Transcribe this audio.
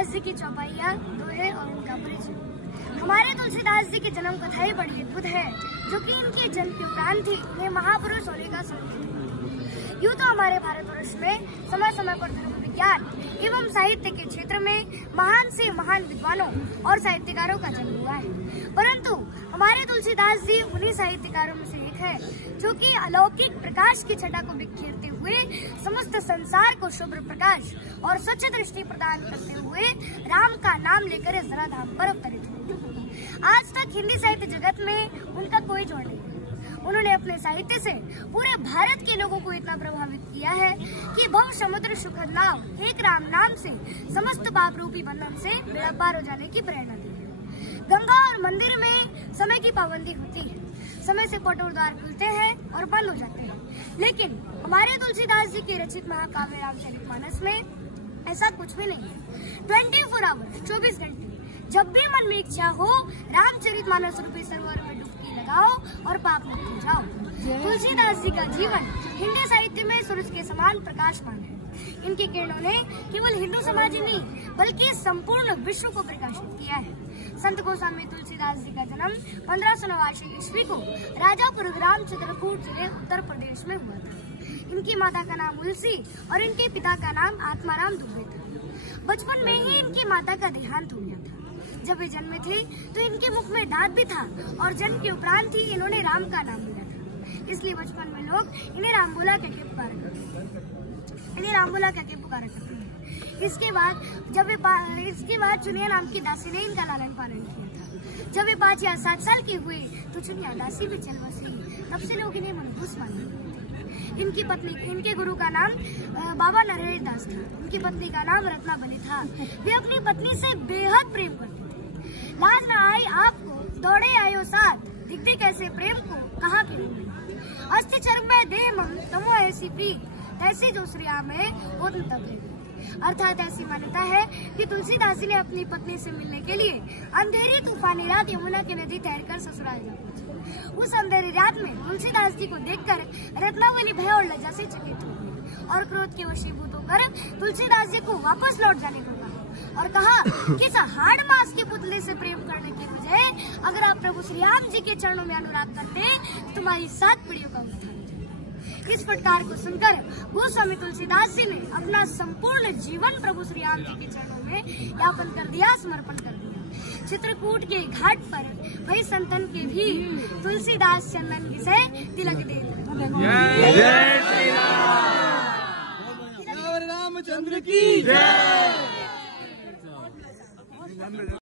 तुलसीदास जी की चौपाइयाँ, दोहे और उनका परिचय। हमारे तुलसीदास जी की जन्म कथा ही बड़ी अद्भुत है, जो कि इनके जन्म के उपरांत ही इन्हें महापुरुष होने का संकेत। यूँ तो हमारे भारतवर्ष में समय समय पर धर्म विज्ञान एवं साहित्य के क्षेत्र में महान से महान विद्वानों और साहित्यकारों का जन्म हुआ है, परंतु हमारे तुलसीदास जी उन्हीं साहित्यकारों में से एक है जो कि अलौकिक प्रकाश की छटा को बिखेरते हुए समस्त संसार को शुभ्र प्रकाश और स्वच्छ दृष्टि प्रदान करते हुए राम का नाम लेकर इस धराधाम पर अवतरित हुए। आज तक हिंदी साहित्य जगत में उनका कोई जोड़ नहीं है। उन्होंने अपने साहित्य से पूरे भारत के लोगों को इतना प्रभावित किया है कि भव समुद्र सुखद नाव एक राम नाम से समस्त पाप रूपी बंधन से बेड़ा पार हो जाने की प्रेरणा दी है। गंगा और मंदिर में समय की पाबंदी होती है, समय से पटोर द्वार खुलते हैं और बंद हो जाते हैं, लेकिन हमारे तुलसीदास जी के रचित महाकाव्य रामचरितमानस में ऐसा कुछ भी नहीं है। 24 आवर्स 24 घंटे जब भी मन में इच्छा हो रामचरितमानस रूपी सरोवर में डुबकी लगाओ और पाप मुक्त हो जाओ। तुलसीदास जी का जीवन हिंदी साहित्य में सूरज के समान प्रकाशमान है। इनकी किरणों ने केवल हिंदू समाज ही नहीं बल्कि संपूर्ण विश्व को प्रकाशित किया है। संत गोस्वामी तुलसीदास जी का जन्म 1589 ईस्वी को राजापुर ग्राम चित्रकूट जिले उत्तर प्रदेश में हुआ था। इनकी माता का नाम उलसी और इनके पिता का नाम आत्माराम दुबे था। बचपन में ही इनकी माता का देहांत हो गया था। जब वे जन्मे थे तो इनके मुख में दांत भी था और जन्म के उपरांत ही इन्होंने राम का नाम लिया था, इसलिए बचपन में लोग इन्हें रामबोला कहकर पुकारा करते हैं। इसके बाद चुनिया नाम की दासी ने इनका लालन पालन किया था। जब वे 5 या 7 साल के हुए तो चुनिया दासी भी चल बसी। तब से लोग इन्हें मनहूस मानने लगे। इनके गुरु का नाम बाबा नरहरि दास था। इनकी पत्नी का नाम रत्नावली था। वे अपनी पत्नी से बेहद प्रेम करते थे। लाज न आई आपको दौड़े आयो साथ, दिखते कैसे प्रेम को कहाँ के अस्थि चर्म में देह मम तमो ऐसी प्रीत, तैसी जो श्रिया में वो तब। अर्थात ऐसी मान्यता है कि तुलसीदास जी ने अपनी पत्नी से मिलने के लिए अंधेरी तूफानी रात यमुना के नदी तैरकर ससुराल जा पहुंचे। उस अंधेरी रात में तुलसीदास जी को देखकर रत्नावली भय और लज्जा से चकित हो गई और क्रोध के वशीभूत होकर तुलसीदास जी को वापस लौट जाने को कहा और कहा कि इस हाड़ मास के पुतले से प्रेम करने के बजाय अगर आप प्रभु श्री राम जी के चरणों में अनुराग करते तो तुम्हारी 7 पीढ़ियों का उत्थान। इस फटकार को सुनकर गोस्वामी तुलसीदास जी ने अपना संपूर्ण जीवन प्रभु श्री राम जी के चरणों में यापन कर दिया, समर्पण कर दिया। चित्रकूट के घाट पर वही संतन के भी तुलसीदास चंदन विषय तिलक दे। जय श्री रामचंद्र की जय।